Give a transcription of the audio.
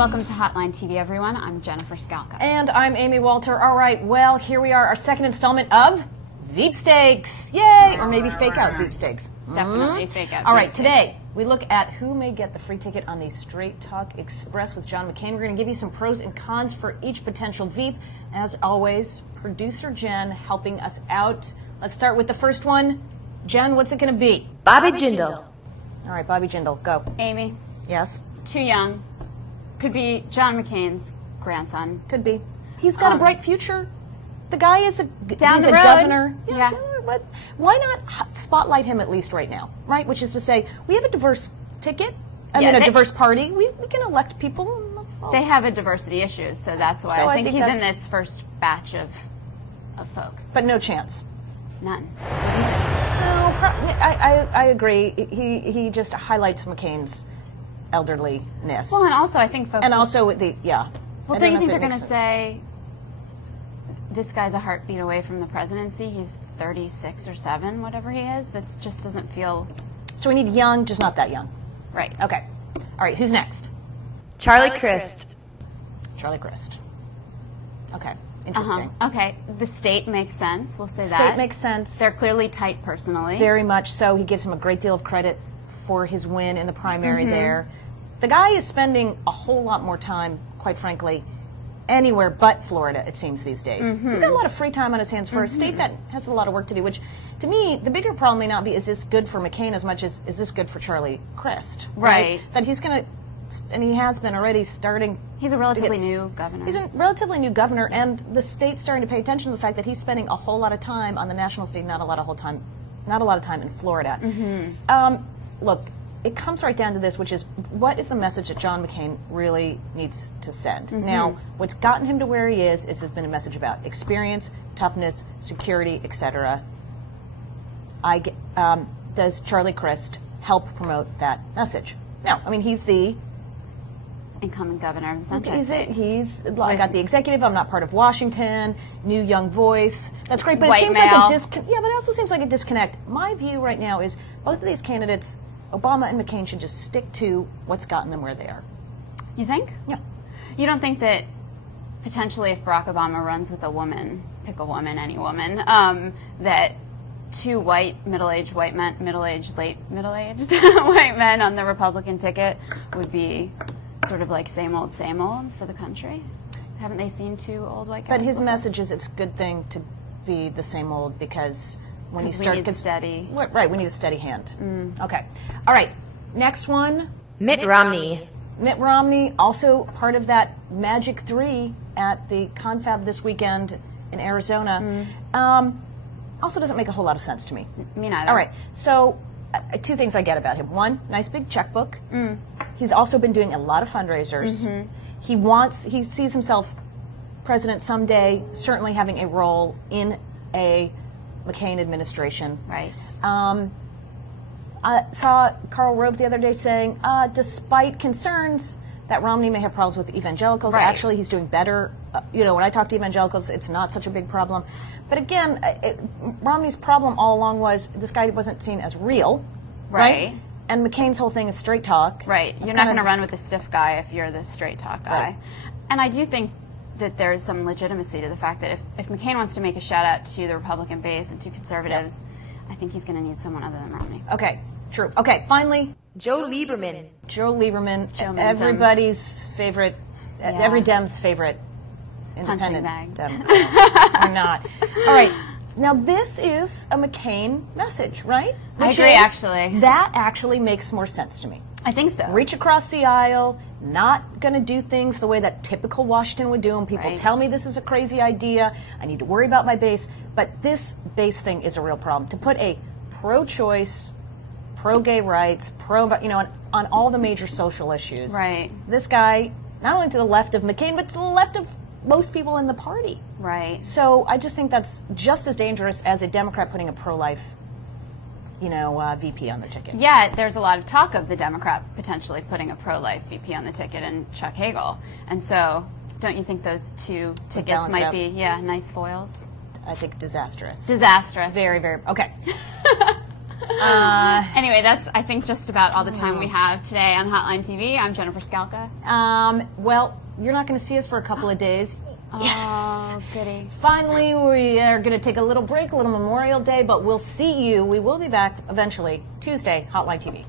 Welcome to Hotline TV, everyone. I'm Jennifer Skalka. And I'm Amy Walter. All right, well, here we are, our second installment of Veepsteaks. Yay! Or maybe fake out Veepsteaks. Definitely fake out. All right, today we look at who may get the free ticket on the Straight Talk Express with John McCain. We're going to give you some pros and cons for each potential Veep. As always, producer Jen helping us out. Let's start with the first one. Jen, what's it going to be? Bobby Jindal. All right, Bobby Jindal, go. Amy. Yes? Too young. Could be John McCain's grandson. Could be. He's got a bright future. The guy is down he's the a road. governor. Yeah. But why not spotlight him at least right now, right? Which is to say, we have a diverse ticket. I mean, a diverse party. We can elect people. They have a diversity issue, so that's why I think he's in this first batch of folks. But no chance. None. No, I agree. He just highlights McCain's elderliness. Well, and also I think folks. And also with the Well, don't you think they're going to say this guy's a heartbeat away from the presidency? He's 36 or 7, whatever he is. That just doesn't feel. So we need young, just not that young. Right. Okay. All right. Who's next? Charlie Crist. Charlie Crist. Okay. Interesting. Okay. The state makes sense. We'll say that. State makes sense. They're clearly tight personally. Very much so. He gives him a great deal of credit for his win in the primary there. The guy is spending a whole lot more time, quite frankly, anywhere but Florida, it seems, these days. He's got a lot of free time on his hands for a state that has a lot of work to do, which, to me, the bigger problem may not be, is this good for McCain as much as, is this good for Charlie Crist? Right. That he's going to, and he has been already starting. He's a relatively new governor. He's a relatively new governor, and the state's starting to pay attention to the fact that he's spending a whole lot of time on the national stage, not a lot of time in Florida. Look, it comes right down to this, which is, what is the message that John McCain really needs to send? Now, what's gotten him to where he is has been a message about experience, toughness, security, etc. Does Charlie Crist help promote that message? No. I mean, he's the incumbent governor of the Sunshine State. I got the executive. I'm not part of Washington. New young voice. That's great, but White it seems male. like but it also seems like a disconnect. My view right now is both of these candidates, Obama and McCain, should just stick to what's gotten them where they are. You think? Yeah. You don't think that potentially if Barack Obama runs with a woman, pick a woman, any woman, that two white, middle-aged white men, middle-aged, late middle-aged white men on the Republican ticket would be sort of like same old for the country? Haven't they seen two old white guys? But his before? message is it's a good thing to be the same old because when you start... we need steady. Right, we need a steady hand. Okay. All right, next one. Mitt Romney. Mitt Romney, also part of that Magic 3 at the confab this weekend in Arizona. Also doesn't make a whole lot of sense to me. Me neither. All right, so two things I get about him. One, nice big checkbook. He's also been doing a lot of fundraisers. He sees himself president someday, certainly having a role in a McCain administration. Right. I saw Karl Rove the other day saying, despite concerns that Romney may have problems with evangelicals, actually he's doing better. When I talk to evangelicals, it's not such a big problem. But again, Romney's problem all along was this guy wasn't seen as real. Right. And McCain's whole thing is straight talk. Right. You're not going to run with a stiff guy if you're the straight talk guy. Right. And I do think that there's some legitimacy to the fact that if McCain wants to make a shout out to the Republican base and to conservatives, I think he's going to need someone other than Romney. Okay, true. Okay, finally. Joe Lieberman. Joe Lieberman, everybody's favorite, every Dem's favorite independent Dem. Or not. All right. Now, this is a McCain message, right? I agree, actually. That actually makes more sense to me. I think so. Reach across the aisle, not going to do things the way that typical Washington would do them. People tell me this is a crazy idea. I need to worry about my base. But this base thing is a real problem. To put a pro-choice, pro-gay rights, on all the major social issues. Right. This guy, not only to the left of McCain, but to the left of most people in the party. Right. So I just think that's just as dangerous as a Democrat putting a pro-life, VP on the ticket. Yeah, there's a lot of talk of the Democrat potentially putting a pro-life VP on the ticket and Chuck Hagel. And so don't you think those two tickets might be, nice foils? I think disastrous. Disastrous. Very, very, okay. Anyway, that's, I think, just about all the time we have today on Hotline TV. I'm Jennifer Skalka. Well, you're not going to see us for a couple of days. Oh, goody. Finally, we are going to take a little break, a little Memorial Day, but we'll see you. We will be back eventually, Tuesday, Hotline TV.